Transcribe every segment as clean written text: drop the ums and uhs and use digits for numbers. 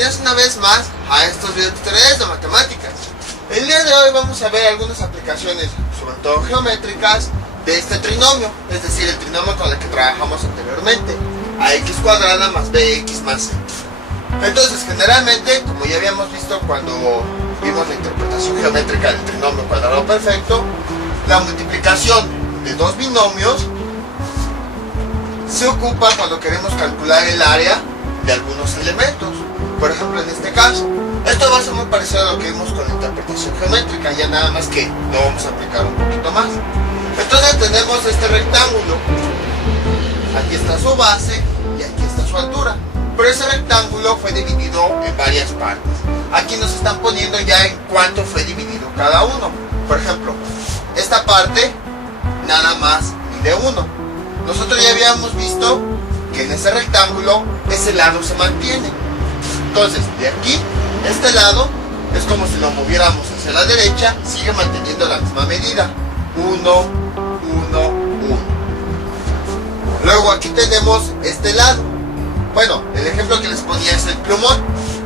bienvenidos una vez más a estos videotutoriales de matemáticas. El día de hoy vamos a ver algunas aplicaciones, sobre todo geométricas, de este trinomio, es decir, el trinomio con el que trabajamos anteriormente, ax cuadrada más bx más c. Entonces, generalmente, como ya habíamos visto cuando vimos la interpretación geométrica del trinomio cuadrado perfecto, la multiplicación de dos binomios se ocupa cuando queremos calcular el área de algunos elementos. Por ejemplo, en este caso, esto va a ser muy parecido a lo que vimos con la interpretación geométrica, ya nada más que lo vamos a aplicar un poquito más. Entonces tenemos este rectángulo, aquí está su base y aquí está su altura, pero ese rectángulo fue dividido en varias partes. Aquí nos están poniendo ya en cuánto fue dividido cada uno. Por ejemplo, esta parte nada más mide 1. Nosotros ya habíamos visto que en ese rectángulo ese lado se mantiene. Entonces, de aquí, este lado es como si lo moviéramos hacia la derecha, sigue manteniendo la misma medida. 1, 1, 1. Luego aquí tenemos este lado. Bueno, el ejemplo que les ponía es el plumón.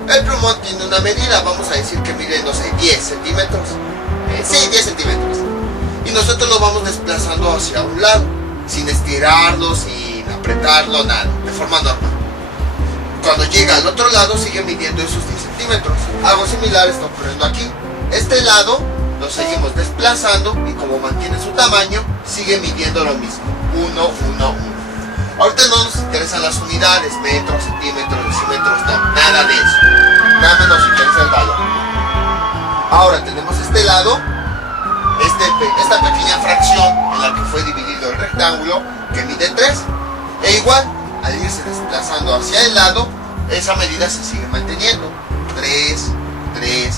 El plumón tiene una medida, vamos a decir que mide, no sé, 10 centímetros. Sí, 10 centímetros. Y nosotros lo vamos desplazando hacia un lado, sin estirarlo, sin apretarlo, nada, de forma normal. Cuando llega al otro lado sigue midiendo esos 10 centímetros. Algo similar está ocurriendo aquí. Este lado lo seguimos desplazando y como mantiene su tamaño, sigue midiendo lo mismo. 1, 1, 1. Ahorita no nos interesan las unidades, metros, centímetros, decímetros, no, nada de eso. Nada más nos interesa el valor. Ahora tenemos este lado, esta pequeña fracción en la que fue dividido el rectángulo, que mide 3. E igual, al irse desplazando hacia el lado, esa medida se sigue manteniendo. 3, 3,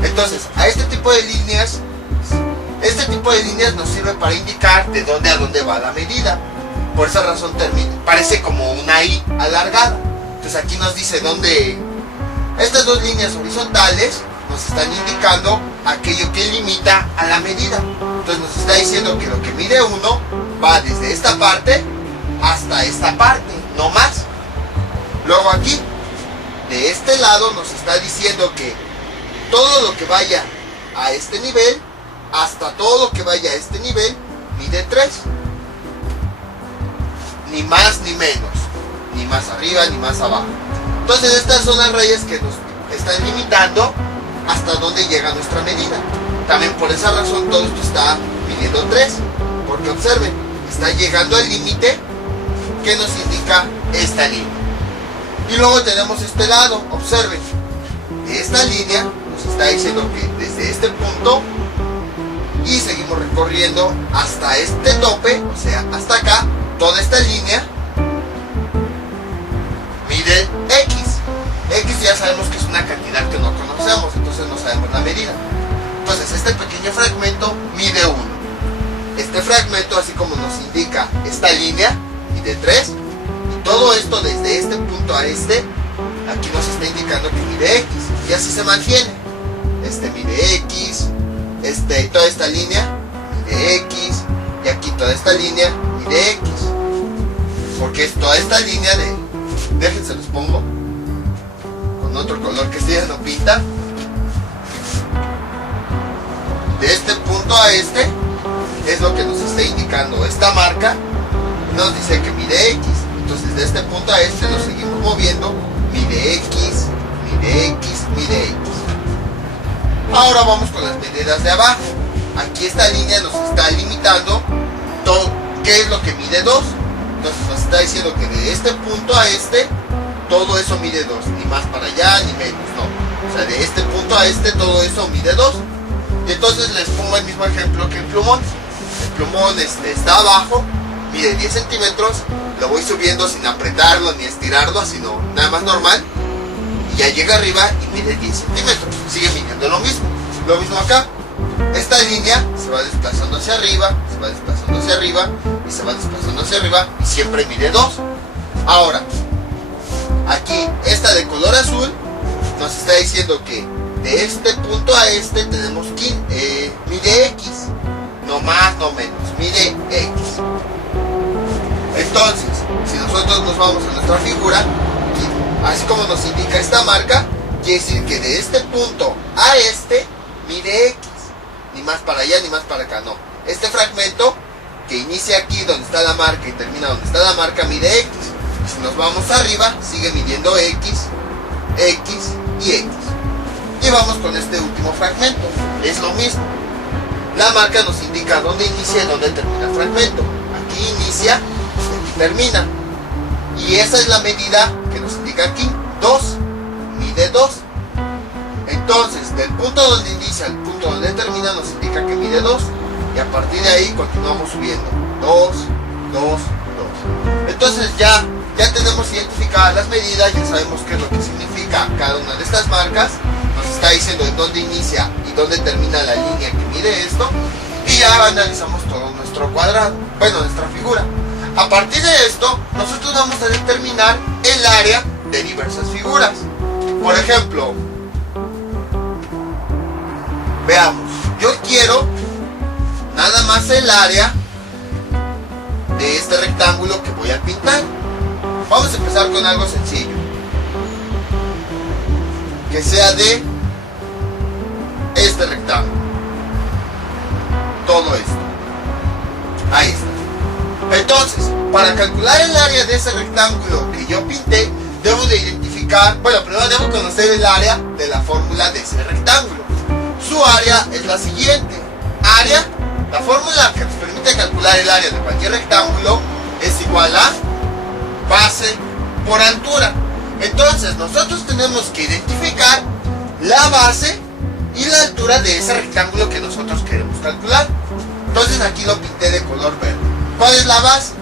3. Entonces, a este tipo de líneas nos sirve para indicar de dónde a dónde va la medida. Por esa razón parece como una I alargada. Entonces aquí nos dice dónde estas dos líneas horizontales nos están indicando aquello que limita a la medida. Entonces nos está diciendo que lo que mide 1 va desde esta parte hasta esta parte, no más. Luego aquí, de este lado, nos está diciendo que todo lo que vaya a este nivel, hasta todo lo que vaya a este nivel, mide 3. Ni más ni menos, ni más arriba ni más abajo. Entonces estas son las rayas que nos están limitando hasta dónde llega nuestra medida. También por esa razón todo esto está midiendo 3, porque observen, está llegando al límite que nos indica esta línea. Y luego tenemos este lado, observen, de esta línea nos está diciendo que desde este punto y seguimos recorriendo hasta este tope, o sea, hasta acá, toda esta línea mide X. X ya sabemos que es una cantidad que no conocemos, entonces no sabemos la medida. Entonces este pequeño fragmento mide 1. Este fragmento, así como nos indica esta línea, mide 3. Y todo esto desde este punto a este, aquí nos está indicando que mide X. Y así se mantiene. Este mide X, toda esta línea mide X, y aquí toda esta línea mide X. Porque es toda esta línea de... Déjense los pongo con otro color que este ya no pinta. De este punto a este es lo que nos está indicando esta marca. Nos dice que mide X. Entonces de este punto a este lo seguimos moviendo. Mide X, mide X, mide X. Ahora vamos con las medidas de abajo. Aquí esta línea nos está limitando todo. ¿Qué es lo que mide 2? Entonces nos está diciendo que de este punto a este, todo eso mide 2, ni más para allá ni menos, no. O sea, de este punto a este, todo eso mide 2. Y entonces les pongo el mismo ejemplo que el plumón. El plumón está abajo, mide 10 centímetros, lo voy subiendo sin apretarlo ni estirarlo, sino nada más normal. Y ya llega arriba y mide 10 centímetros, sigue midiendo lo mismo. Lo mismo acá. Esta línea se va desplazando hacia arriba, se va desplazando hacia arriba y se va desplazando hacia arriba y siempre mide 2. Ahora, aquí esta de color azul nos está diciendo que de este punto a este tenemos mide X, no más, no menos, mide X. Entonces, si nosotros nos vamos a nuestra figura, así como nos indica esta marca, quiere decir que de este punto a este mide X. Ni más para allá ni más para acá, no. Este fragmento que inicia aquí donde está la marca y termina donde está la marca mide X. Si nos vamos arriba, sigue midiendo X, X y X. Y vamos con este último fragmento. Es lo mismo. La marca nos indica dónde inicia y dónde termina el fragmento. Aquí inicia, aquí termina. Y esa es la medida que nos indica aquí. 2. Mide 2. Entonces, del punto donde inicia al punto donde termina nos indica que mide 2. Y a partir de ahí continuamos subiendo. 2, 2, 2. Entonces ya tenemos identificadas las medidas, ya sabemos qué es lo que significa cada una de estas marcas. Nos está diciendo en dónde inicia y dónde termina la línea que mide esto. Y ya analizamos todo nuestro cuadrado, bueno, nuestra figura. A partir de esto, nosotros vamos a determinar el área de diversas figuras. Por ejemplo, veamos, yo quiero nada más el área de este rectángulo que voy a pintar. Vamos a empezar con algo sencillo, que sea de este rectángulo, todo esto. Ahí está. Entonces, para calcular el área de ese rectángulo que yo pinté, debo de identificar, bueno, primero debo conocer el área de la fórmula de ese rectángulo. Su área es la siguiente. Área, la fórmula que nos permite calcular el área de cualquier rectángulo es igual a base por altura. Entonces, nosotros tenemos que identificar la base y la altura de ese rectángulo que nosotros queremos calcular. Entonces aquí lo pinté de color verde. ¿Cuál es la base?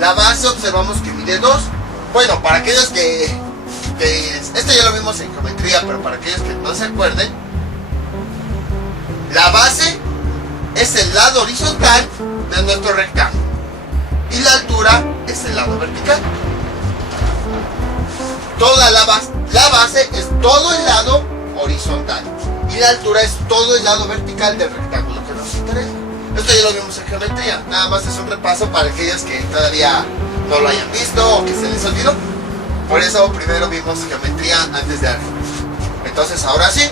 La base observamos que mide 2. Bueno, para aquellos que esto ya lo vimos en geometría, pero para aquellos que no se acuerden, la base es el lado horizontal de nuestro rectángulo y la altura es el lado vertical. Toda la base es todo el lado horizontal y la altura es todo el lado vertical del rectángulo que nos interesa. Esto ya lo vimos en geometría, nada más es un repaso para aquellos que todavía no lo hayan visto o que se les olvidó. Por eso primero vimos geometría antes de álgebra. Entonces ahora sí,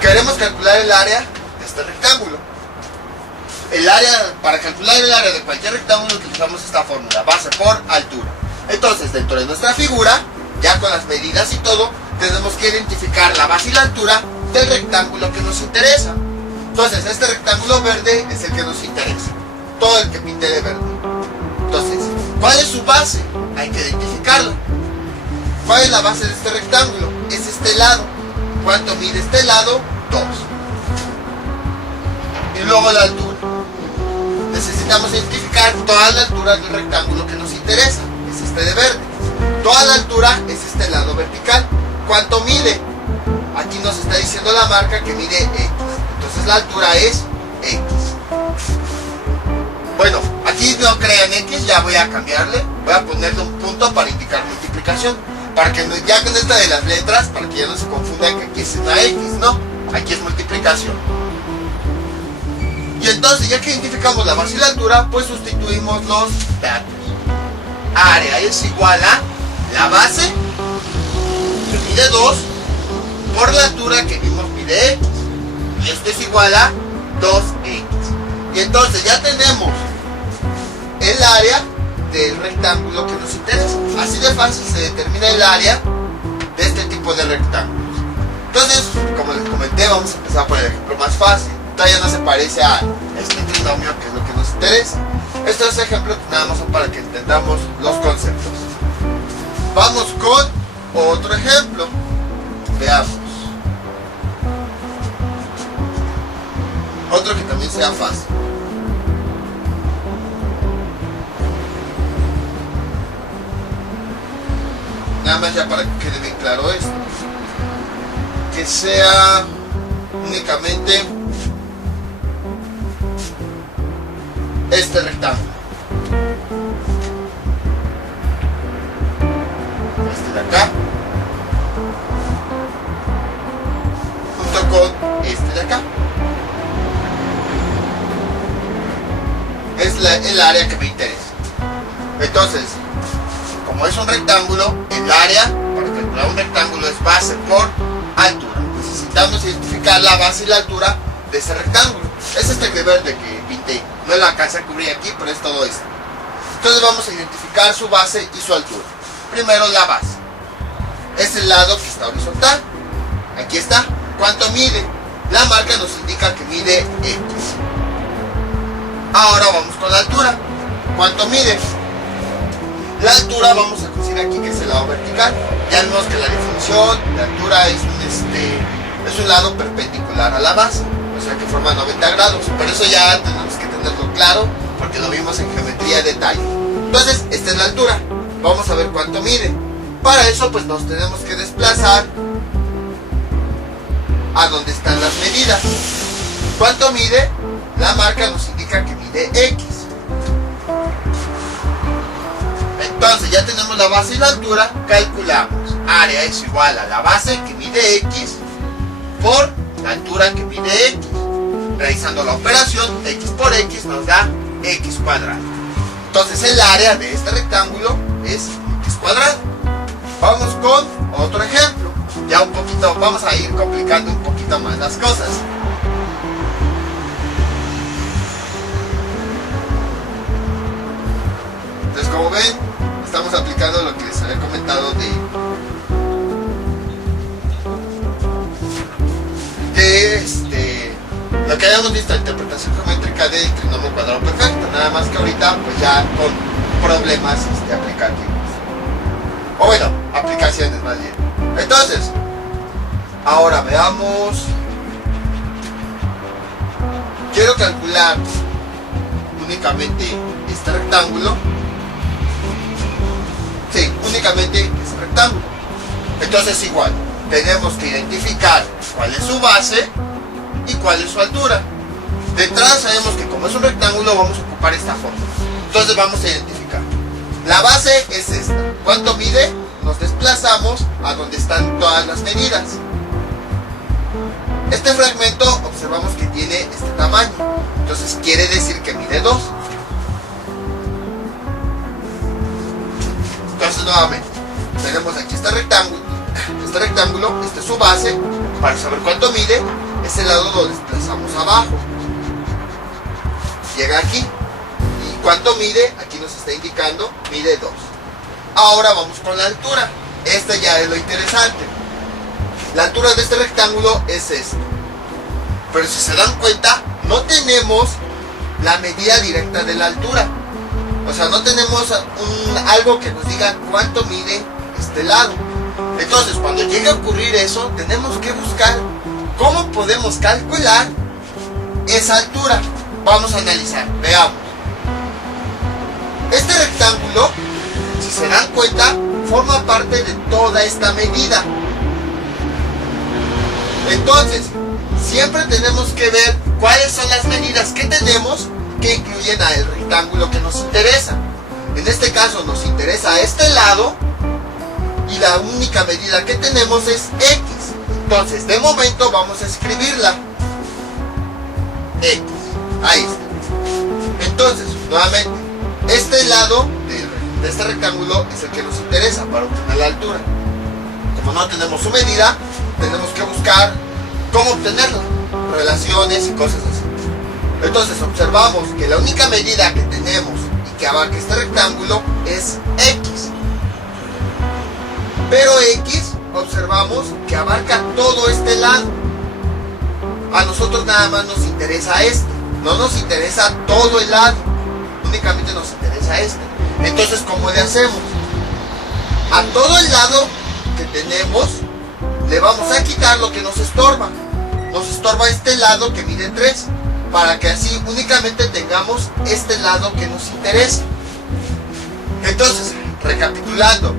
queremos calcular el área de este rectángulo. Para calcular el área de cualquier rectángulo utilizamos esta fórmula, base por altura. Entonces dentro de nuestra figura, ya con las medidas y todo, tenemos que identificar la base y la altura del rectángulo que nos interesa. Entonces este rectángulo verde es el que nos interesa, todo el que pinté de verde. Entonces, ¿cuál es su base? Hay que identificarla. ¿Cuál es la base de este rectángulo? Es este lado. ¿Cuánto mide este lado? 2. Y luego la altura. Necesitamos identificar toda la altura del rectángulo que nos interesa. Es este de verde. Toda la altura es este lado vertical. ¿Cuánto mide? Aquí nos está diciendo la marca que mide X. Entonces la altura es X. Bueno, aquí no crean X, ya voy a cambiarle. Voy a ponerle un punto para indicar multiplicación. Para que ya con esta de las letras, para que ya no se confunda que aquí es una X, no. Aquí es multiplicación. Y entonces, ya que identificamos la base y la altura, pues sustituimos los datos. Área es igual a la base, que mide 2, por la altura que vimos mide X. Y esto es igual a 2X. Y entonces ya tenemos el área del rectángulo que nos interesa. Así de fácil se determina el área de este tipo de rectángulos. Entonces, como les comenté, vamos a empezar por el ejemplo más fácil. Todavía no se parece a este trinomio, que es lo que nos interesa. Estos ejemplos nada más son para que entendamos los conceptos. Vamos con otro ejemplo. Veamos. Otro que también sea fácil. Nada más ya para que quede bien claro esto. Que sea únicamente este rectángulo. Este de acá. Junto con este de acá. Es el área que me interesa. Entonces, como como es un rectángulo, el área para calcular un rectángulo es base por altura. Necesitamos identificar la base y la altura de ese rectángulo. Es este que verde que pinté. No la alcancé a cubrir aquí, pero es todo esto. Entonces vamos a identificar su base y su altura. Primero la base. Es el lado que está horizontal. Aquí está. ¿Cuánto mide? La marca nos indica que mide X. Ahora vamos con la altura. ¿Cuánto mide? La altura vamos a considerar aquí que es el lado vertical. Ya vimos que la definición de altura es un lado perpendicular a la base, o sea que forma 90 grados. Por eso ya tenemos que tenerlo claro, porque lo vimos en geometría de detalle. Entonces, esta es la altura. Vamos a ver cuánto mide. Para eso, pues nos tenemos que desplazar a donde están las medidas. ¿Cuánto mide? La marca nos indica que mide X. Entonces ya tenemos la base y la altura, calculamos. Área es igual a la base que mide X por la altura que mide X. Realizando la operación, X por X nos da X cuadrado. Entonces el área de este rectángulo es X cuadrado. Vamos con otro ejemplo. Ya un poquito, vamos a ir complicando un poquito más las cosas. Entonces, como ven, estamos aplicando lo que les había comentado de lo que habíamos visto, la interpretación geométrica del trinomio cuadrado perfecto, nada más que ahorita pues ya con problemas aplicativos, o bueno, aplicaciones más bien. Entonces, ahora veamos, quiero calcular únicamente este rectángulo. Sí, únicamente ese rectángulo. Entonces igual, tenemos que identificar cuál es su base y cuál es su altura. De entrada sabemos que como es un rectángulo vamos a ocupar esta forma. Entonces vamos a identificar. La base es esta. ¿Cuánto mide? Nos desplazamos a donde están todas las medidas. Este fragmento observamos que tiene este tamaño. Entonces quiere decir que mide 2. Entonces nuevamente tenemos aquí este rectángulo, esta es su base. Para saber cuánto mide, es el lado lo desplazamos abajo, llega aquí. Y cuánto mide, aquí nos está indicando, mide 2. Ahora vamos con la altura. Esta ya es lo interesante. La altura de este rectángulo es esta, pero si se dan cuenta no tenemos la medida directa de la altura. O sea, no tenemos algo que nos diga cuánto mide este lado. Entonces, cuando llegue a ocurrir eso, tenemos que buscar cómo podemos calcular esa altura. Vamos a analizar, veamos. Este rectángulo, si se dan cuenta, forma parte de toda esta medida. Entonces, siempre tenemos que ver cuáles son las medidas que tenemos que incluyen al rectángulo que nos interesa. En este caso nos interesa este lado y la única medida que tenemos es X. Entonces de momento vamos a escribirla X. Ahí está. Entonces nuevamente este lado de este rectángulo es el que nos interesa para obtener la altura. Como no tenemos su medida, tenemos que buscar cómo obtenerla, relaciones y cosas así. Entonces observamos que la única medida que tenemos y que abarca este rectángulo es X. Pero X observamos que abarca todo este lado. A nosotros nada más nos interesa este, no nos interesa todo el lado, únicamente nos interesa este. Entonces, ¿cómo le hacemos? A todo el lado que tenemos le vamos a quitar lo que nos estorba. Nos estorba este lado que mide 3. Para que así únicamente tengamos este lado que nos interesa. Entonces, recapitulando,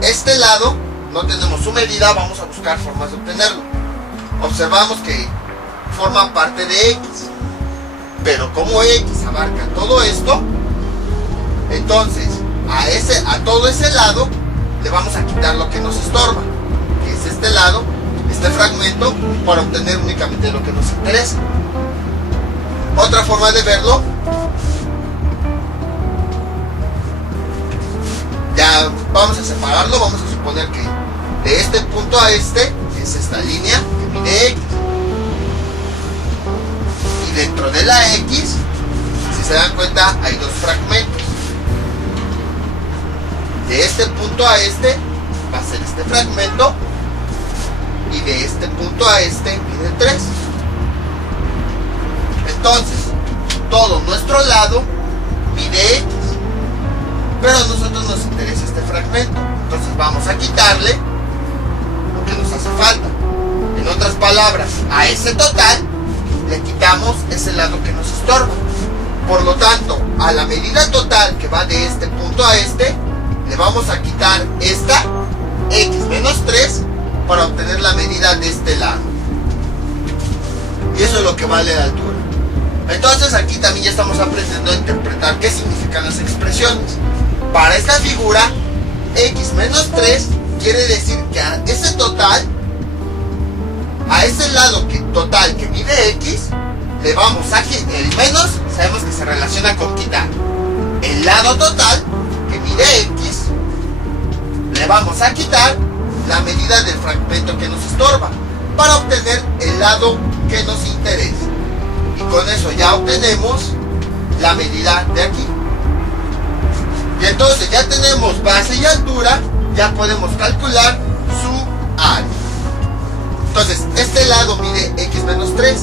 este lado no tenemos su medida, vamos a buscar formas de obtenerlo. Observamos que forma parte de X, pero como X abarca todo esto, entonces a todo ese lado le vamos a quitar lo que nos estorba, que es este lado, este fragmento, para obtener únicamente lo que nos interesa. Otra forma de verlo ya vamos a separarlo, vamos a suponer que de este punto a este es esta línea que mide X. Y dentro de la X, si se dan cuenta, hay dos fragmentos. De este punto a este va a ser este fragmento, y de este punto a este mide 3. Entonces, todo nuestro lado mide X, pero a nosotros nos interesa este fragmento. Entonces vamos a quitarle lo que nos hace falta. En otras palabras, a ese total le quitamos ese lado que nos estorba. Por lo tanto, a la medida total que va de este punto a este, le vamos a quitar esta X menos 3 para obtener la medida de este lado. Y eso es lo que vale la altura. Entonces aquí también ya estamos aprendiendo a interpretar qué significan las expresiones. Para esta figura, X menos 3 quiere decir que a ese total, a ese lado total que mide X, le vamos a quitar el menos, sabemos que se relaciona con quitar. El lado total que mide X, le vamos a quitar la medida del fragmento que nos estorba para obtener el lado que nos interesa. Y con eso ya obtenemos la medida de aquí. Y entonces ya tenemos base y altura, ya podemos calcular su área. Entonces este lado mide X menos 3,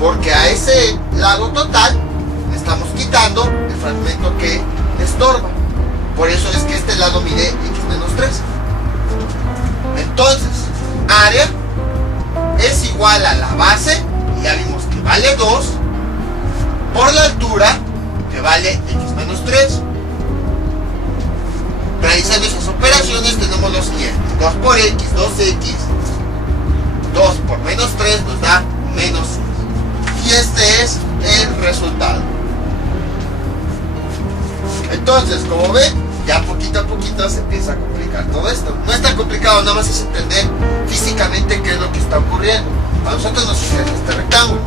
porque a ese lado total le estamos quitando el fragmento que le estorba. Por eso es que este lado mide X menos 3. Entonces, área es igual a la base, y ya vimos que vale 2, por la altura, que vale X menos 3. Realizando esas operaciones tenemos lo siguiente: 2 por X, 2X, 2 por menos 3 nos da menos 1. Y este es el resultado. Entonces, como ven, ya poquito a poquito se empieza a complicar todo esto. No es tan complicado, nada más es entender físicamente qué es lo que está ocurriendo. A nosotros nos interesa este rectángulo.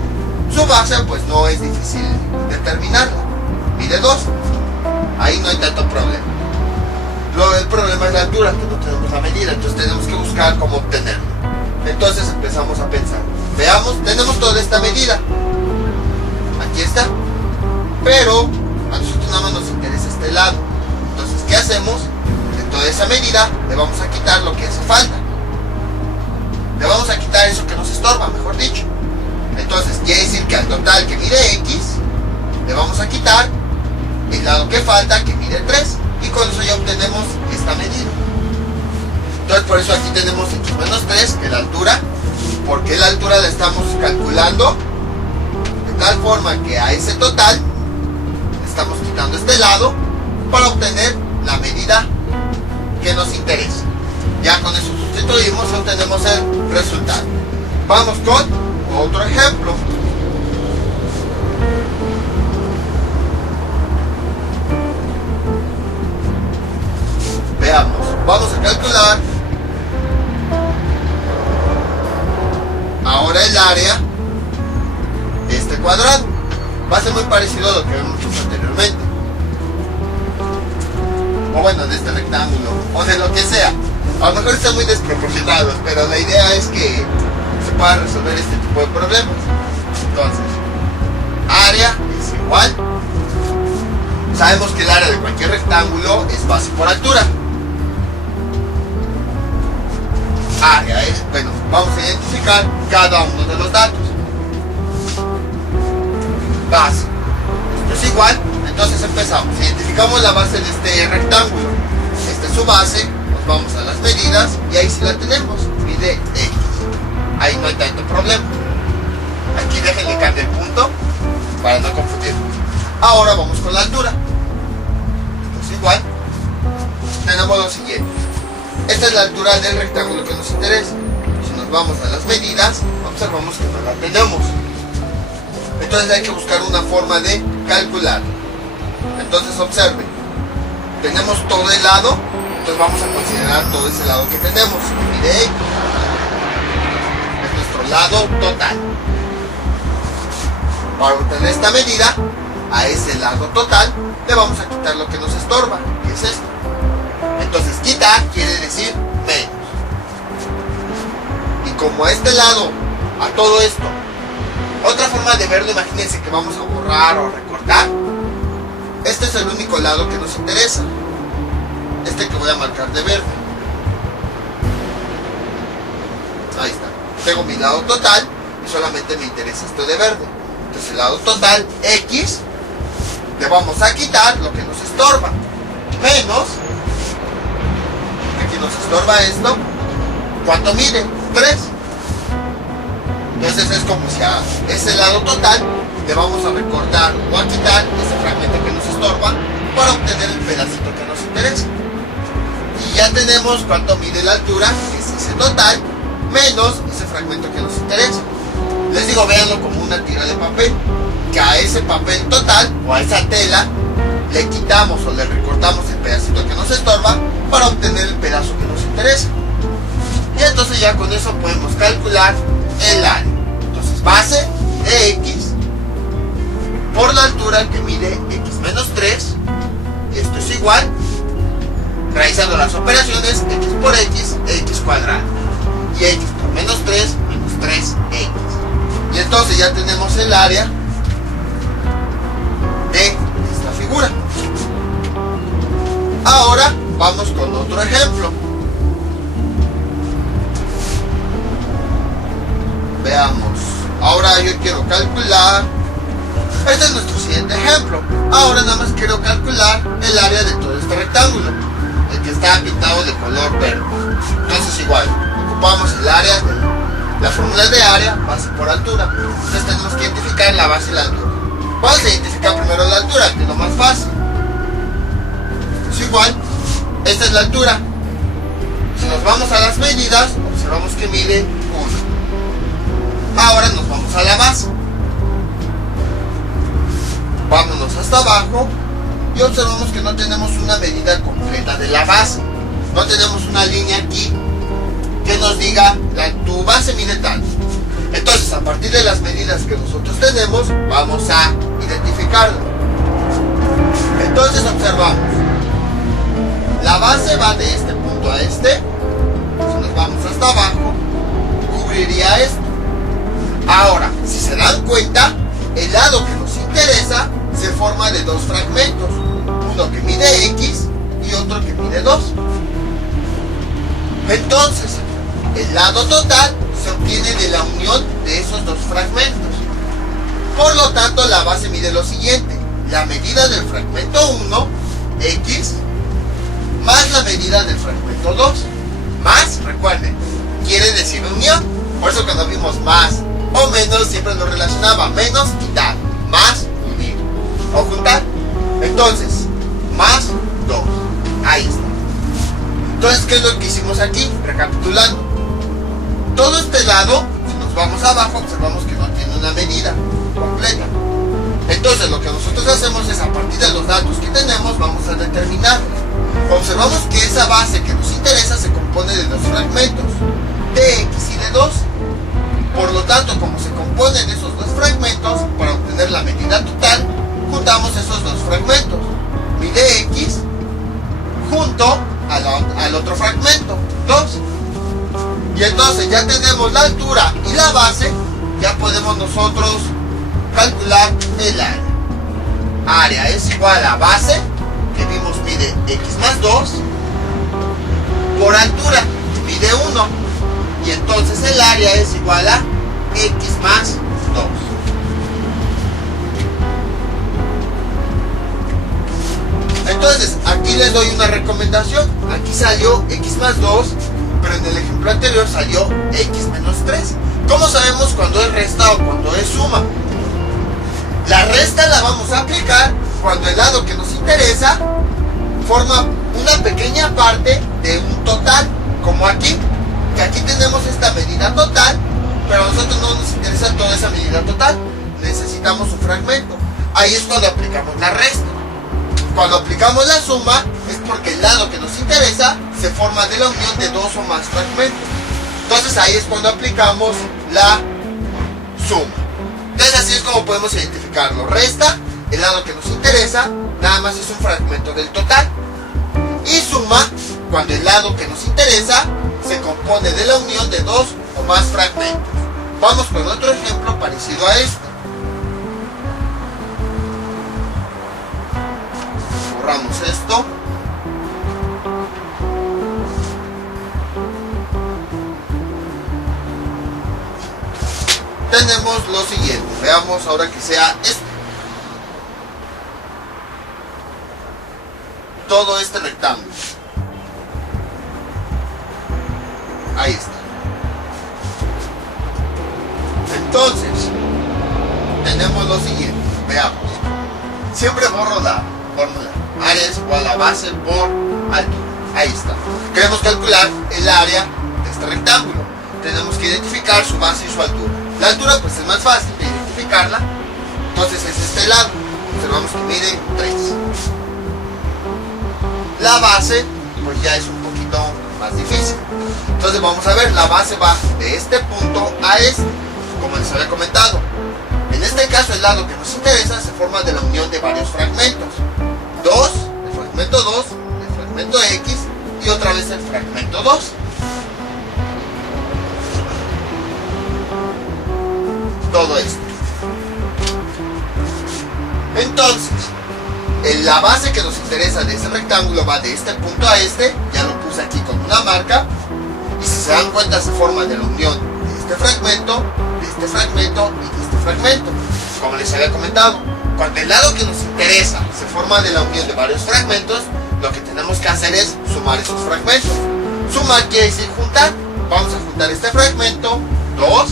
Su base pues no es difícil determinarla. Mide 2. Ahí no hay tanto problema. El problema es la altura, que no tenemos la medida, entonces tenemos que buscar cómo obtenerla. Entonces empezamos a pensar. Veamos, tenemos toda esta medida. Aquí está. Pero a nosotros nada más nos interesa este lado. Entonces, ¿qué hacemos? De toda esa medida le vamos a quitar lo que hace falta. Le vamos a quitar eso que nos estorba, mejor dicho. Entonces, quiere decir que al total que mide X, le vamos a quitar el lado que falta, que mide 3. Y con eso ya obtenemos esta medida. Entonces, por eso aquí tenemos X menos 3, que es la altura. Porque la altura la estamos calculando de tal forma que a ese total estamos quitando este lado para obtener la medida que nos interesa. Ya con eso sustituimos y obtenemos el resultado. Vamos con otro ejemplo. Veamos, vamos a calcular ahora el área de este cuadrado. Va a ser muy parecido a lo que vimos anteriormente, o bueno, de este rectángulo, o de lo que sea. A lo mejor están muy desproporcionados, pero la idea es que se pueda resolver este tipo de problemas. Entonces, área es igual, sabemos que el área de cualquier rectángulo es base por altura. Área es, bueno, vamos a identificar cada uno de los datos. Base, esto es igual. Entonces empezamos, identificamos la base de este rectángulo. Esta es su base, nos vamos a las medidas y ahí sí la tenemos, mide X. Ahí no hay tanto problema. Aquí déjenle cambiar el punto para no confundir. Ahora vamos con la altura. Esto es igual. Tenemos lo siguiente. Esta es la altura del rectángulo que nos interesa. Si nos vamos a las medidas, observamos que no la tenemos. Entonces hay que buscar una forma de calcular. Entonces observen, tenemos todo el lado, entonces vamos a considerar todo ese lado que tenemos, que mide X. Es nuestro lado total. Para obtener esta medida, a ese lado total le vamos a quitar lo que nos estorba, que es esto. quitar quiere decir menos. Y como a este lado, a todo esto, otra forma de verlo, imagínense que vamos a borrar o recortar. Este es el único lado que nos interesa. Este que voy a marcar de verde. Ahí está. Tengo mi lado total y solamente me interesa esto de verde. Entonces el lado total, X, le vamos a quitar lo que nos estorba. Menos, aquí nos estorba esto. ¿Cuánto mide? 3. Entonces es como si a ese lado total le vamos a recortar o a quitar ese fragmento que nos estorba para obtener el pedacito que nos interesa. Y ya tenemos cuánto mide la altura, que es ese total, menos ese fragmento que nos interesa. Les digo, véanlo como una tira de papel, que a ese papel total o a esa tela le quitamos o le recortamos el pedacito que nos estorba para obtener el pedazo que nos interesa. Y entonces ya con eso podemos calcular el área. Entonces base de X por la altura que mide X menos 3, y esto es igual, realizando las operaciones, X por X, X cuadrado, y X por menos 3, menos 3X. Y entonces ya tenemos el área de esta figura. Ahora vamos con otro ejemplo. Veamos. Ahora yo quiero calcular. Este es nuestro siguiente ejemplo. Ahora nada más quiero calcular el área de todo este rectángulo, el que está pintado de color verde. Entonces igual, ocupamos el área de la fórmula de área, base por altura. Entonces tenemos que identificar la base y la altura. Vamos a identificar primero la altura, que es lo más fácil. Es igual, esta es la altura. Si nos vamos a las medidas, observamos que mide 1. Ahora nos vamos a la base. Vámonos hasta abajo y observamos que no tenemos una medida completa de la base. No tenemos una línea aquí que nos diga tu base mide tanto. Entonces, a partir de las medidas que nosotros tenemos, vamos a identificarlo. Entonces observamos, la base va de este punto a este. Si nos vamos hasta abajo, cubriría esto. Ahora, si se dan cuenta, el lado que nos interesa se forma de dos fragmentos, uno que mide X y otro que mide 2. Entonces, el lado total se obtiene de la unión de esos dos fragmentos. Por lo tanto, la base mide lo siguiente: la medida del fragmento 1, X, más la medida del fragmento 2. Más, recuerden, quiere decir unión. Por eso cuando vimos más o menos siempre lo relacionaba. Menos, quitar. Más, unir. O juntar. Entonces, más 2. Ahí está. Entonces, ¿qué es lo que hicimos aquí? Recapitulando. Todo este lado, si nos vamos abajo, observamos que no tiene una medida completa. Entonces, lo que nosotros hacemos es, a partir de los datos que tenemos, vamos a determinar. Observamos que esa base que nos interesa se compone de dos fragmentos, de X y de 2. Por lo tanto, como se componen esos dos fragmentos, para obtener la medida total, juntamos esos dos fragmentos. Mide X junto al otro fragmento, 2. Y entonces ya tenemos la altura y la base, ya podemos nosotros calcular el área. Área es igual a base, que vimos mide X más 2, por altura, mide 1. Y entonces el área es igual a X más 2. Entonces, aquí les doy una recomendación. Aquí salió X más 2, pero en el ejemplo anterior salió X menos 3. ¿Cómo sabemos cuando es resta o cuando es suma? La resta la vamos a aplicar cuando el lado que nos interesa forma una pequeña parte de un total, como aquí. Que aquí tenemos esta medida total, pero a nosotros no nos interesa toda esa medida total, necesitamos un fragmento. Ahí es cuando aplicamos la resta. Cuando aplicamos la suma es porque el lado que nos interesa se forma de la unión de dos o más fragmentos. Entonces ahí es cuando aplicamos la suma. Entonces así es como podemos identificarlo. Resta, el lado que nos interesa, nada más es un fragmento del total. Y suma cuando el lado que nos interesa se compone de la unión de dos o más fragmentos. Vamos con otro ejemplo parecido a este. Borramos esto. Tenemos lo siguiente. Veamos ahora que sea este. Todo este rectángulo. Ahí está. Entonces, tenemos lo siguiente. Veamos. Siempre borro la fórmula. Área es igual a base por altura. Ahí está. Queremos calcular el área de este rectángulo. Tenemos que identificar su base y su altura. La altura pues es más fácil de identificarla. Entonces es este lado. Observamos que mide 3. La base pues ya es un poquito más difícil. Entonces vamos a ver, la base va de este punto a este, como les había comentado. En este caso el lado que nos interesa se forma de la unión de varios fragmentos. 2, el fragmento 2, el fragmento X y otra vez el fragmento 2. Todo esto. Entonces, la base que nos interesa de este rectángulo va de este punto a este, ya lo puse aquí con una marca, y si se dan cuenta se forma de la unión de este fragmento, de este fragmento y de este fragmento. Como les había comentado, cuando el lado que nos interesa se forma de la unión de varios fragmentos, lo que tenemos que hacer es sumar esos fragmentos. Sumar quiere decir juntar. Vamos a juntar este fragmento 2.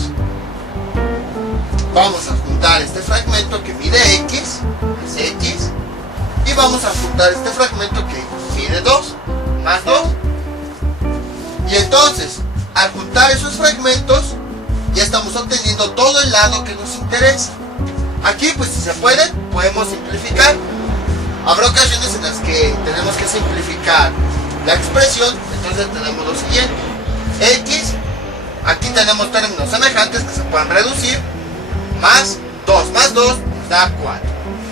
Vamos a juntar este fragmento que mide X, es X. Y vamos a juntar este fragmento que mide 2, más 2. Y entonces, al juntar esos fragmentos, ya estamos obteniendo todo el lado que nos interesa. Aquí, pues si se puede, podemos simplificar. Habrá ocasiones en las que tenemos que simplificar la expresión, entonces tenemos lo siguiente. X, aquí tenemos términos semejantes que se pueden reducir, más 2 más 2 nos da 4.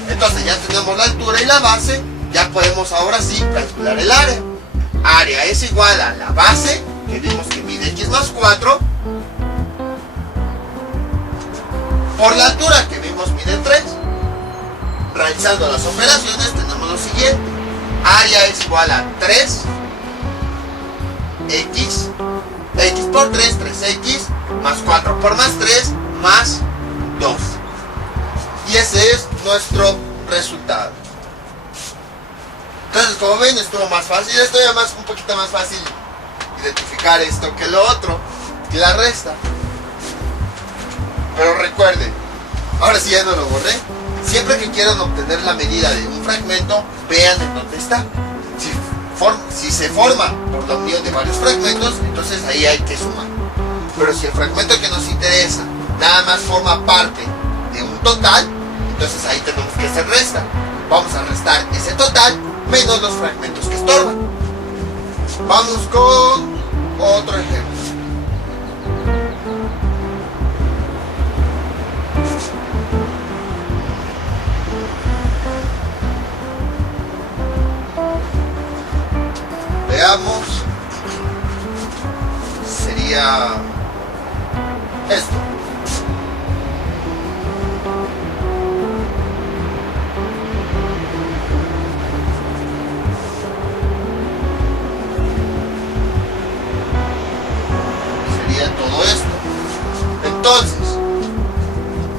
Entonces ya tenemos la altura y la base, ya podemos ahora sí calcular el área. Área es igual a la base, que vimos que mide X más 4, por la altura que vimos mide 3. Realizando las operaciones tenemos lo siguiente. Área es igual a 3 X, X por 3, 3X, más 4 por más 3, más 2. Y ese es nuestro resultado. Entonces, como ven, estuvo más fácil. Esto ya un poquito más fácil identificar esto que lo otro, que la resta. Pero recuerden, ahora sí ya no lo borré. Siempre que quieran obtener la medida de un fragmento, vean en dónde está. Si se forma por la unión de varios fragmentos, entonces ahí hay que sumar. Pero si el fragmento que nos interesa nada más forma parte de un total, entonces ahí tenemos que hacer resta. Vamos a restar ese total menos los fragmentos que estorban. Vamos con otro ejemplo. Veamos. Sería esto. Sería todo esto. Entonces,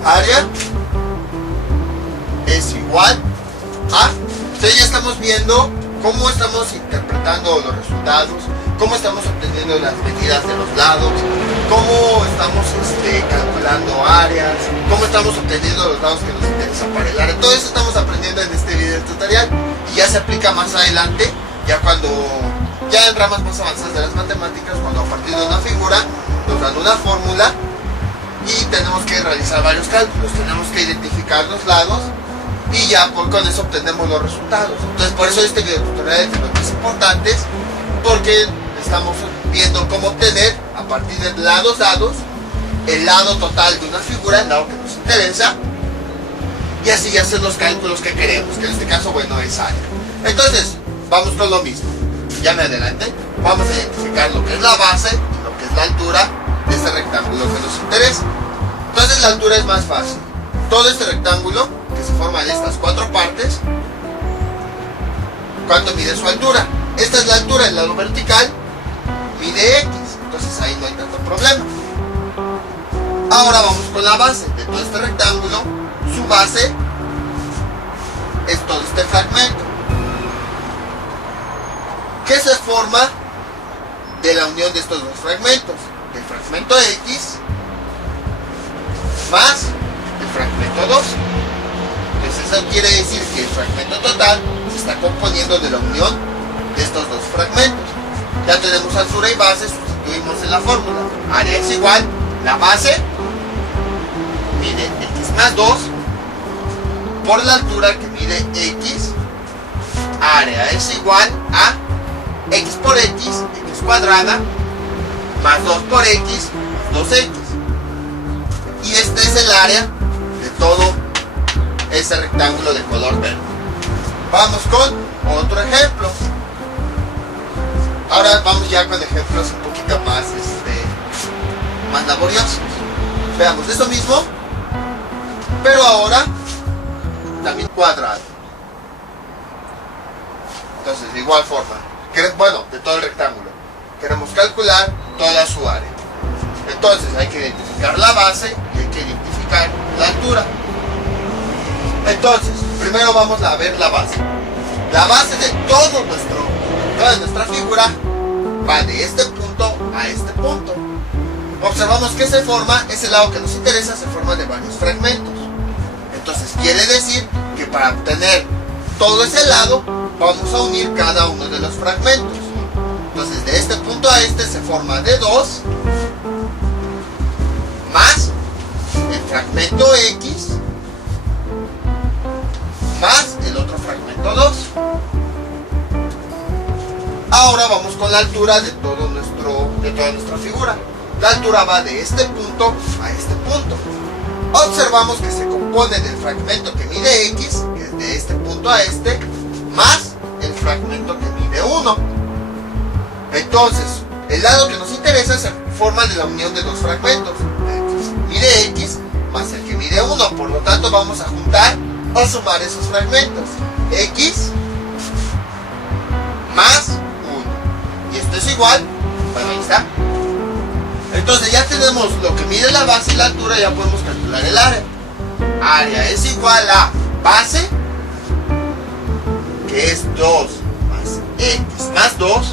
área es igual a... Entonces ya estamos viendo cómo estamos interpretando los resultados, cómo estamos obteniendo las medidas de los lados, cómo estamos calculando áreas, cómo estamos obteniendo los lados que nos interesan para el área. Todo eso estamos aprendiendo en este video tutorial y ya se aplica más adelante, ya en ramas más avanzadas de las matemáticas, cuando a partir de una figura nos dan una fórmula y tenemos que realizar varios cálculos, tenemos que identificar los lados y ya con eso obtenemos los resultados. Entonces por eso este video tutorial es de los más importantes, porque estamos viendo cómo obtener a partir de lados dados el lado total de una figura, el lado que nos interesa, y así hacer los cálculos que queremos, que en este caso, bueno, es área. Entonces vamos con lo mismo. ya me adelanté. Vamos a identificar lo que es la base y lo que es la altura de este rectángulo que nos interesa. Entonces la altura es más fácil. Todo este rectángulo que se forma de estas cuatro partes, ¿cuánto mide su altura? Esta es la altura del lado vertical, mide X, entonces ahí no hay tanto problema. Ahora vamos con la base de todo este rectángulo. Su base es todo este fragmento, que se forma de la unión de estos dos fragmentos, del fragmento X más el fragmento 2. Entonces eso quiere decir que el fragmento total se está componiendo de la unión de estos dos fragmentos. Ya tenemos altura y base, sustituimos en la fórmula. Área es igual, la base mide X más 2 por la altura que mide X. Área es igual a X por X, X cuadrada, más 2 por X, 2X. Y este es el área de todo ese rectángulo de color verde. Vamos con otro ejemplo. Ahora vamos ya con ejemplos un poquito más, más laboriosos. Veamos esto mismo, pero ahora también cuadrado. Entonces, de igual forma, bueno, de todo el rectángulo, queremos calcular toda su área. Entonces hay que identificar la base y hay que identificar la altura. Entonces, primero vamos a ver la base. La base de toda nuestra figura va de este punto a este punto. Observamos que se forma, ese lado que nos interesa se forma de varios fragmentos. Entonces quiere decir que para obtener todo ese lado vamos a unir cada uno de los fragmentos. Entonces de este punto a este se forma de 2 más el fragmento X más el otro fragmento 2. Ahora vamos con la altura de toda nuestra figura. La altura va de este punto a este punto. Observamos que se compone del fragmento que mide X, que es de este punto a este, más el fragmento que mide 1. Entonces, el lado que nos interesa se forma de la unión de dos fragmentos, el que mide X más el que mide 1. Por lo tanto, vamos a juntar o sumar esos fragmentos. X más 1. Y esto es igual, bueno, ahí está. Entonces ya tenemos lo que mide la base y la altura, ya podemos calcular el área. Área es igual a base, que es 2 más X más 2,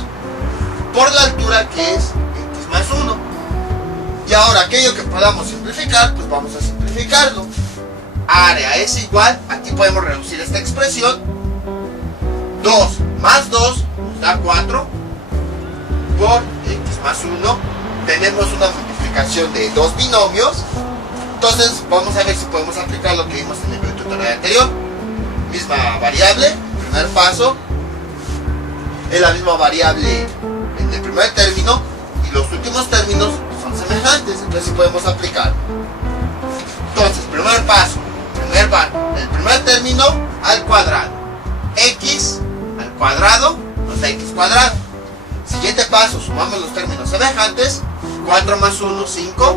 por la altura, que es X más 1. Y ahora aquello que podamos simplificar, pues vamos a simplificarlo. Área es igual, aquí podemos reducir esta expresión, 2 más 2 nos da 4, por X más 1. Tenemos una multiplicación de dos binomios. Entonces vamos a ver si podemos aplicar lo que vimos en el video tutorial anterior. Misma variable, primer paso, es la misma variable en el primer término y los últimos términos son semejantes, entonces sí podemos aplicar. Entonces, primer paso, el primer término al cuadrado, X al cuadrado nos da X cuadrado. Siguiente paso, sumamos los términos semejantes, 4 más 1, 5,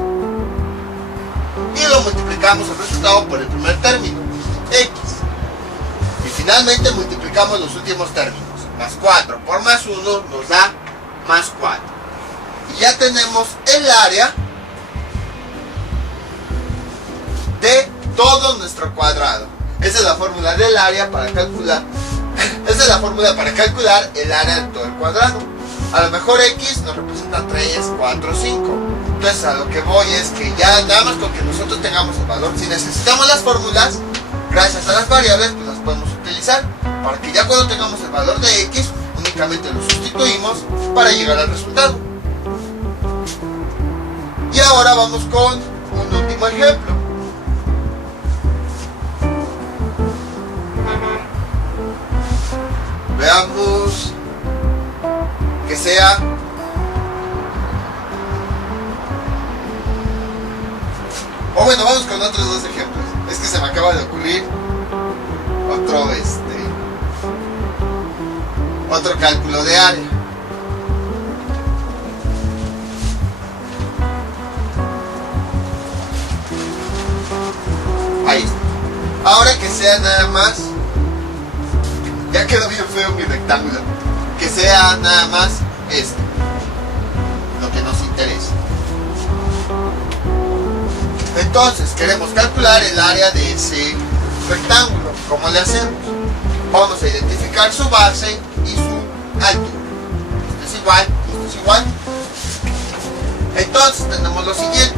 y lo multiplicamos el resultado por el primer término, X. Y finalmente multiplicamos los últimos términos, más 4 por más 1 nos da más 4. Y ya tenemos el área de todo nuestro cuadrado. Esa es la fórmula del área para calcular. Esa es la fórmula para calcular el área de todo el cuadrado. A lo mejor X nos representa 3, 4, 5. Entonces a lo que voy es que ya nada más con que nosotros tengamos el valor, si necesitamos las fórmulas, gracias a las variables, pues las podemos utilizar, para que ya cuando tengamos el valor de X, únicamente lo sustituimos para llegar al resultado. Y ahora vamos con un último ejemplo. Veamos que sea bueno, vamos con otros dos ejemplos. Es que se me acaba de ocurrir otro cálculo de área. Ahora que sea nada más, ya quedó bien feo mi rectángulo, que sea nada más esto, lo que nos interesa. Entonces queremos calcular el área de ese rectángulo. ¿Cómo le hacemos? Vamos a identificar su base y su altura. Esto es igual, esto es igual. Entonces tenemos lo siguiente.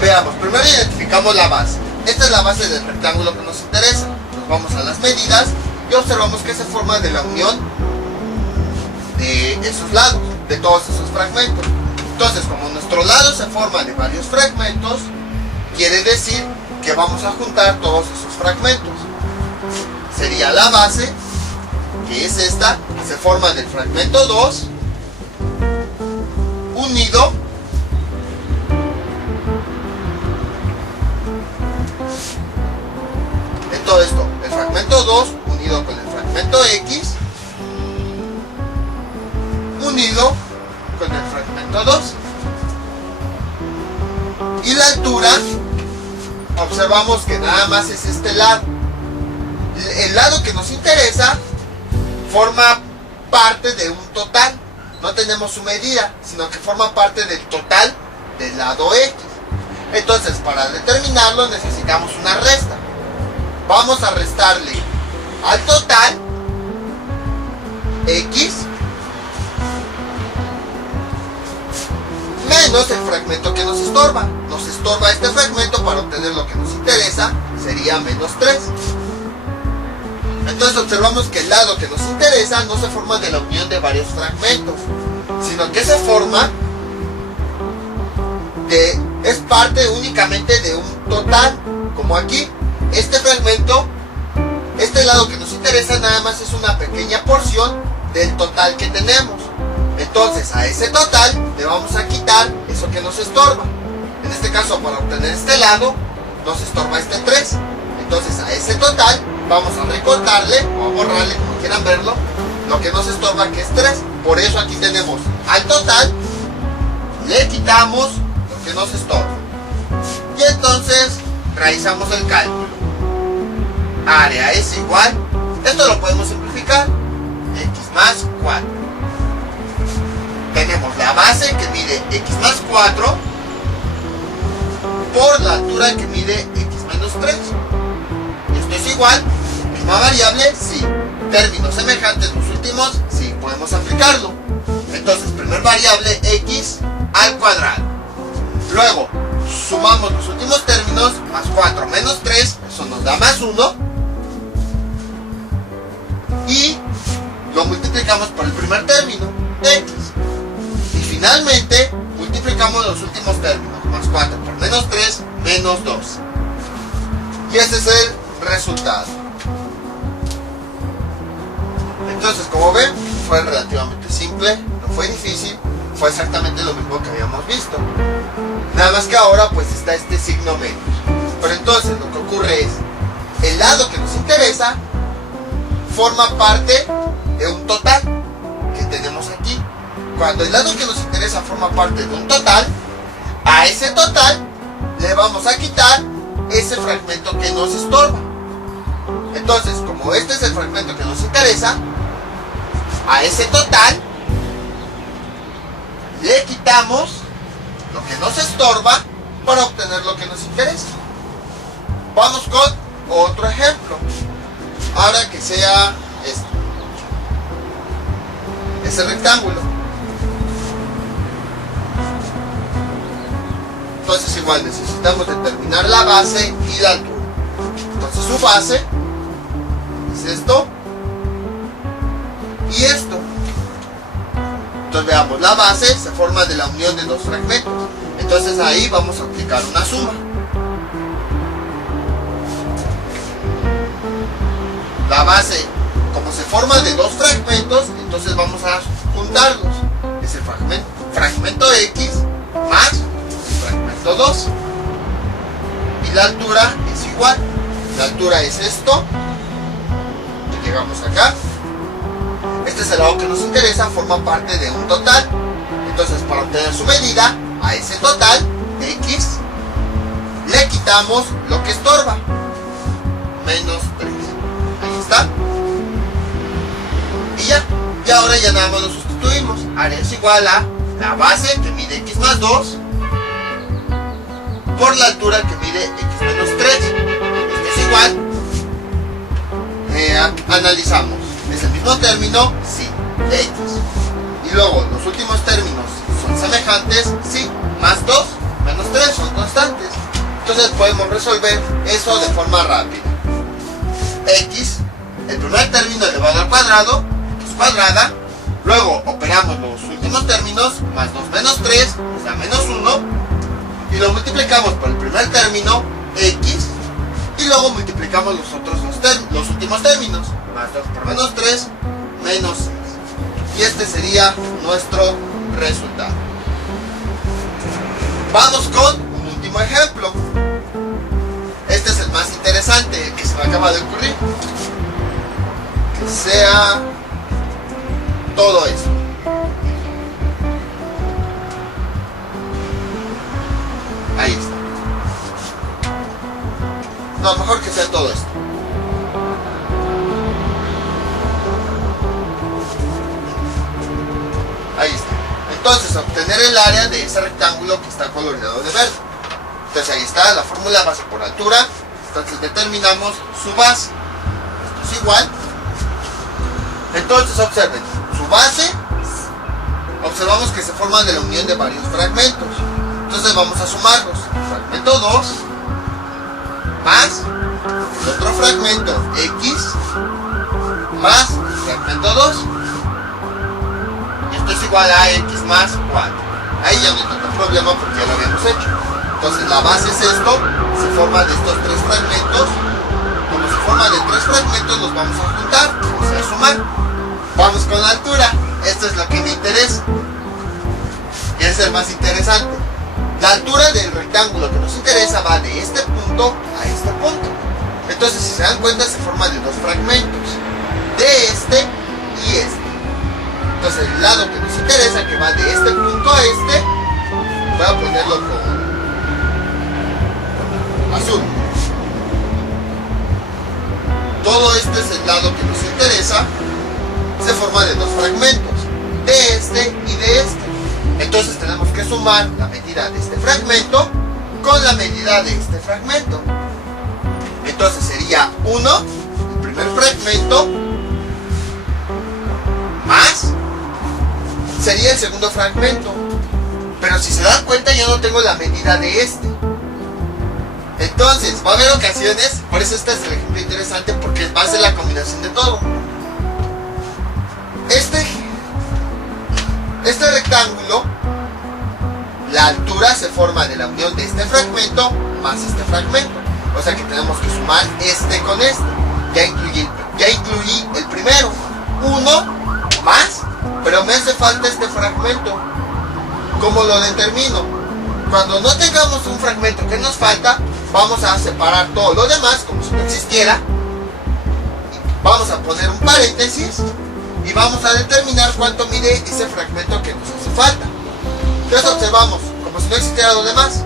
Veamos, primero identificamos la base. Esta es la base del rectángulo que nos interesa. Nos vamos a las medidas y observamos que se forma de la unión de esos lados, de todos esos fragmentos. Entonces, como nuestro lado se forma de varios fragmentos, quiere decir que vamos a juntar todos esos fragmentos. Sería la base, que es esta, que se forma del fragmento 2, unido en todo esto, el fragmento 2 unido con el fragmento X, unido con el fragmento 2. Y la altura, observamos que nada más es este lado. El lado que nos interesa forma parte de un total. No tenemos su medida, sino que forma parte del total del lado X. Entonces, para determinarlo necesitamos una resta. Vamos a restarle al total X menos el fragmento que nos estorba. Nos estorba este fragmento para obtener lo que nos interesa, sería menos 3. Entonces observamos que el lado que nos interesa no se forma de la unión de varios fragmentos, sino que se forma es parte únicamente de un total, como aquí. Este fragmento, este lado que nos interesa nada más es una pequeña porción del total que tenemos. Entonces a ese total le vamos a quitar eso que nos estorba. En este caso, para obtener este lado, nos estorba este 3. Entonces a ese total vamos a recortarle o a borrarle, como quieran verlo, lo que nos estorba, que es 3. Por eso aquí tenemos al total, le quitamos lo que nos estorba. Y entonces realizamos el cálculo. Área es igual, esto lo podemos simplificar, x más 4. Tenemos la base que mide x más 4 por la altura que mide x menos 3. Esto es igual, misma variable, sí. Términos semejantes los últimos, sí, podemos aplicarlo. Entonces, primer variable, x al cuadrado. Luego, sumamos los últimos términos, más 4 menos 3, eso nos da más 1. Y lo multiplicamos por el primer término, x. Y finalmente, multiplicamos los últimos términos, más 4 por menos 3, menos 2. Y ese es el resultado. Entonces, como ven, fue relativamente simple, no fue difícil, fue exactamente lo mismo que habíamos visto. Nada más que ahora pues está este signo menos. Pero entonces lo que ocurre es, el lado que nos interesa forma parte de un total que tenemos aquí. Cuando el lado que nos interesa forma parte de un total, a ese total le vamos a quitar ese fragmento que nos estorba. Entonces, como este es el fragmento que nos interesa, a ese total le quitamos lo que nos estorba para obtener lo que nos interesa. Vamos con otro ejemplo. Ahora que sea ese rectángulo. Entonces igual necesitamos determinar la base y la altura. Entonces su base es esto y esto. Entonces veamos, la base se forma de la unión de dos fragmentos. Entonces ahí vamos a aplicar una suma. La base, como se forma de dos fragmentos, entonces vamos a juntarlos. Es el fragmento X más el fragmento 2. Y la altura es igual. La altura es esto. Llegamos acá. Este es el lado que nos interesa, forma parte de un total. Entonces, para obtener su medida, a ese total, X, le quitamos quitamos lo que estorba, menos 3. Ahí está. Y ya. Y ahora ya nada más lo sustituimos. Área es igual a la base que mide x más 2 por la altura que mide x menos 3. Esto es igual. Analizamos. ¿Es el mismo término? Sí. X. Y luego los últimos términos son semejantes. Sí. Más 2 menos 3 son constantes. Entonces podemos resolver eso de forma rápida. X, el primer término elevado al cuadrado, es cuadrada. Luego operamos los últimos términos, más 2 menos 3, nos da menos 1. Y lo multiplicamos por el primer término, x. Y luego multiplicamos los otros los últimos términos, más 2 por menos 3, menos 6. Y este sería nuestro resultado. Vamos con un último ejemplo. Este es el más interesante, el que se me acaba de ocurrir. Que sea todo esto. Ahí está. No, mejor que sea todo esto. Ahí está. Entonces, obtener el área de ese rectángulo que está coloreado de verde. Entonces ahí está la fórmula base por altura. Entonces determinamos su base. Esto es igual. Entonces observen, su base, observamos que se forma de la unión de varios fragmentos. Entonces vamos a sumarlos. Fragmento 2 más el otro fragmento x más fragmento 2. Y esto es igual a x más 4. Ahí ya no hay tanto problema porque ya lo habíamos hecho. Entonces la base es esto, se forma de estos tres fragmentos. Como se forma de tres fragmentos, los vamos a juntar, o sea, sumar. Vamos con la altura. Esto es lo que me interesa. Y es el más interesante. La altura del rectángulo que nos interesa va de este punto a este punto. Entonces, si se dan cuenta, se forma de dos fragmentos, de este y este. Entonces, el lado que nos interesa, que va de este punto a este, voy a ponerlo con azul. Todo este es el lado que nos interesa. Se forma de dos fragmentos, de este y de este. Entonces tenemos que sumar la medida de este fragmento con la medida de este fragmento. Entonces sería 1, el primer fragmento, más sería el segundo fragmento. Pero si se dan cuenta, yo no tengo la medida de este. Entonces va a haber ocasiones, por eso este es el ejemplo interesante, porque va a ser la combinación de todo. Este rectángulo, la altura se forma de la unión de este fragmento más este fragmento. O sea que tenemos que sumar este con este. Ya incluí el primero, 1 más, pero me hace falta este fragmento. ¿Cómo lo determino? Cuando no tengamos un fragmento que nos falta, vamos a separar todo lo demás como si no existiera. Vamos a poner un paréntesis y vamos a determinar cuánto mide ese fragmento que nos hace falta. Entonces observamos, como si no existiera lo demás.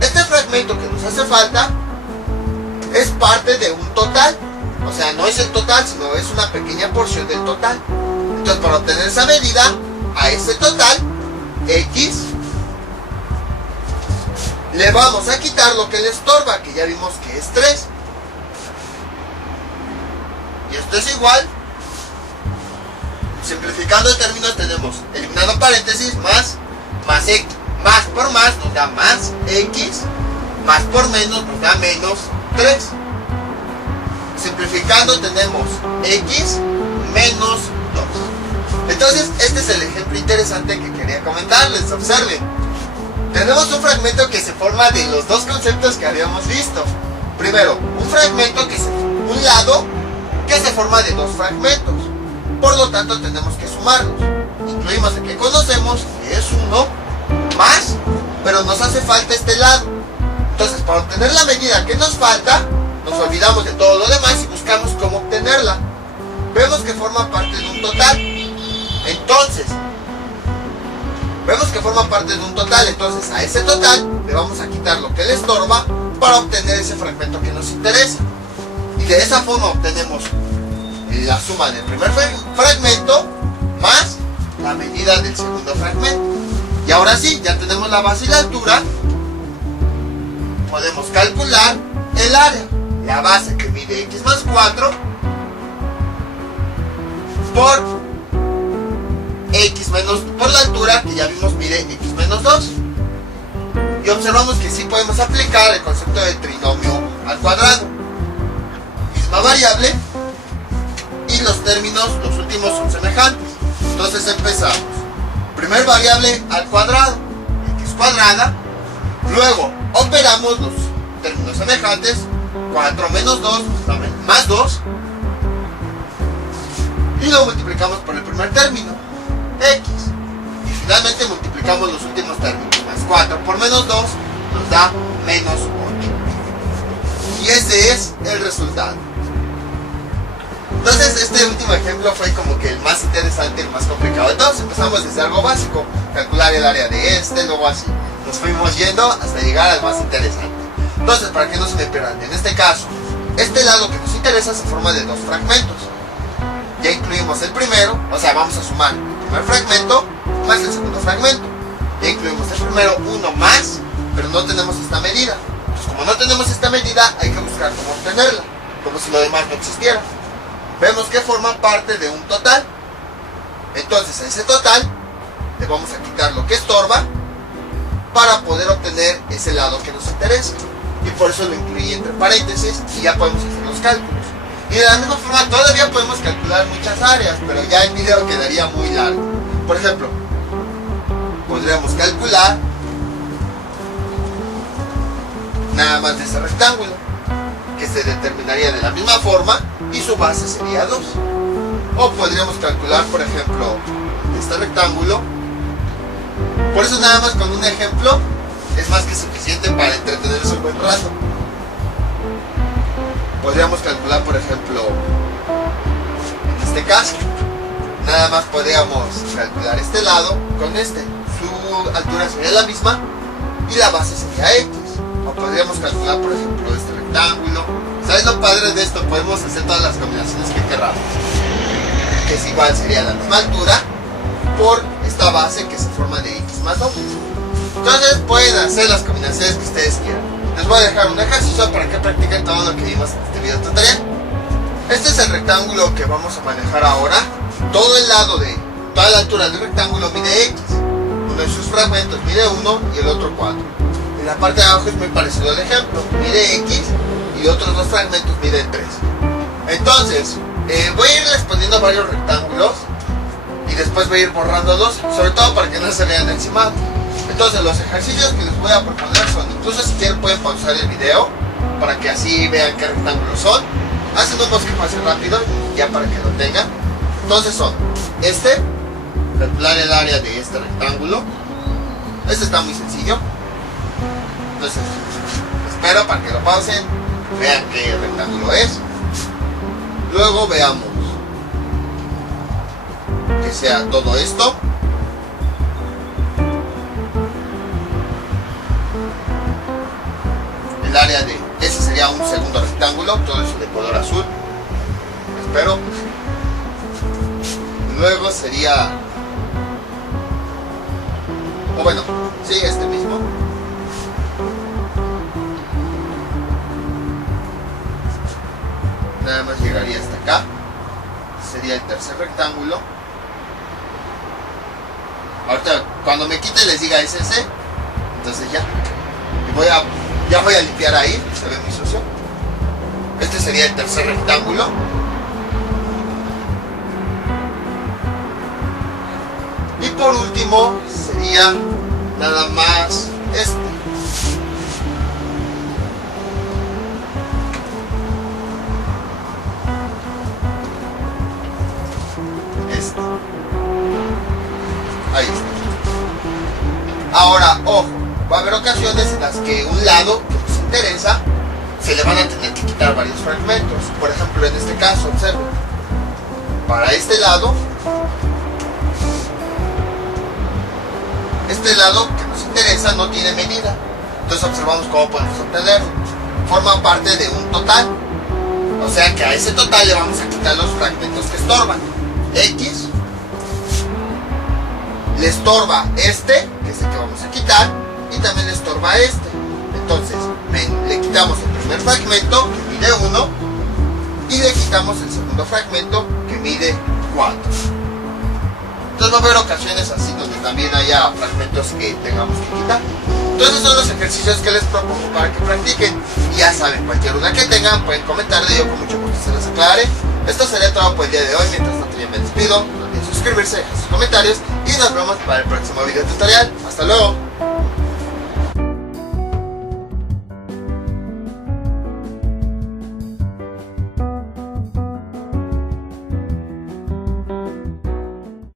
Este fragmento que nos hace falta es parte de un total. O sea, no es el total, sino es una pequeña porción del total. Entonces, para obtener esa medida, a ese total, x, le vamos a quitar lo que le estorba, que ya vimos que es 3. Y esto es igual. Simplificando el término tenemos, eliminando paréntesis, más x, más por más nos da más x, más por menos nos da menos 3. Simplificando tenemos x menos 2. Entonces este es el ejemplo interesante que quería comentarles. Observen, tenemos un fragmento que se forma de los dos conceptos que habíamos visto. Primero, un fragmento un lado que se forma de dos fragmentos. Por lo tanto tenemos que sumarlos. Incluimos el que conocemos, que es 1, más, pero nos hace falta este lado. Entonces, para obtener la medida que nos falta, nos olvidamos de todo lo demás y buscamos cómo obtenerla. Vemos que forma parte de un total. Entonces, vemos que forma parte de un total. Entonces, a ese total le vamos a quitar lo que le estorba para obtener ese fragmento que nos interesa. Y de esa forma obtenemos la suma del primer fragmento más la medida del segundo fragmento. Y ahora sí, ya tenemos la base y la altura, podemos calcular el área. La base que mide x más 4 por x menos, por la altura que ya vimos mide x menos 2. Y observamos que sí podemos aplicar el concepto del trinomio al cuadrado. Misma variable y los términos, los últimos son semejantes. Entonces empezamos. Primer variable al cuadrado, x cuadrada. Luego operamos los términos semejantes. 4 menos 2 más 2. Y lo multiplicamos por el primer término, x. Y finalmente multiplicamos los últimos términos. Más 4 por menos 2 nos da menos 8. Y ese es el resultado. Entonces este último ejemplo fue como que el más interesante, el más complicado de todos. Empezamos desde algo básico, calcular el área de luego así. Nos fuimos yendo hasta llegar al más interesante. Entonces, para que no se me pierdan, en este caso, este lado que nos interesa se forma de dos fragmentos. Ya incluimos el primero, o sea, vamos a sumar el primer fragmento más el segundo fragmento. Ya incluimos el primero, uno más, pero no tenemos esta medida. Entonces, como no tenemos esta medida, hay que buscar cómo obtenerla, como si lo demás no existiera. Vemos que forma parte de un total. Entonces, a ese total le vamos a quitar lo que estorba para poder obtener ese lado que nos interesa. Y por eso lo incluí entre paréntesis y ya podemos hacer los cálculos. Y de la misma forma todavía podemos calcular muchas áreas, pero ya el video quedaría muy largo. Por ejemplo, podríamos calcular nada más de ese rectángulo, que se determinaría de la misma forma y su base sería 2. O podríamos calcular, por ejemplo, este rectángulo. Por eso nada más con un ejemplo es más que suficiente para entretenerse un buen rato. Podríamos calcular, por ejemplo, en este caso, nada más podríamos calcular este lado con este. Su altura sería la misma y la base sería x. O podríamos calcular, por ejemplo, este rectángulo. ¿Sabes lo padre de esto? Podemos hacer todas las combinaciones que queramos. Que es igual, sería la misma altura por esta base que se forma de x más 2. Entonces pueden hacer las combinaciones que ustedes quieran. Les voy a dejar un ejercicio para que practiquen todo lo que vimos en este video tutorial. Este es el rectángulo que vamos a manejar ahora. Todo el lado de toda la altura del rectángulo mide x. Uno de sus fragmentos mide 1 y el otro 4. En la parte de abajo es muy parecido al ejemplo. Mide x y otros dos fragmentos miden 3. Entonces, voy a irles poniendo varios rectángulos y después voy a ir borrándolos, sobre todo para que no se vean encima. Entonces los ejercicios que les voy a proponer son, incluso si quieren pueden pausar el video para que así vean qué rectángulos son. Hacen un bosquejo así rápido ya para que lo tengan. Entonces son calcular el área de este rectángulo. Este está muy sencillo. Entonces espero para que lo pausen, vean qué rectángulo es. Luego veamos que sea todo esto. El área de ese sería un segundo rectángulo, todo eso de color azul. Espero. Luego sería, o bueno, sí, este mismo. Nada más llegaría hasta acá. Sería el tercer rectángulo. Ahorita cuando me quite les diga es ese. Entonces ya. Y ya voy a limpiar ahí, se ve muy sucio. Este sería el tercer rectángulo. Y por último sería nada más este. Ahí está. Ahora, ojo, va a haber ocasiones en las que un lado que nos interesa se le van a tener que quitar varios fragmentos. Por ejemplo, en este caso, observen. Para este lado que nos interesa no tiene medida. Entonces observamos cómo podemos obtenerlo. Forma parte de un total. O sea que a ese total le vamos a quitar los fragmentos que estorban. X le estorba este, que es el que vamos a quitar, y también le estorba este. Entonces, le quitamos el primer fragmento, que mide 1, y le quitamos el segundo fragmento, que mide 4. Entonces va a haber ocasiones así donde también haya fragmentos que tengamos que quitar. Entonces son los ejercicios que les propongo para que practiquen. Y ya saben, cualquier duda que tengan pueden comentarle, yo con mucho gusto se las aclararé. Esto sería todo por el día de hoy. Mientras tanto yo me despido. No olviden suscribirse, dejar sus comentarios y nos vemos para el próximo video tutorial. Hasta luego.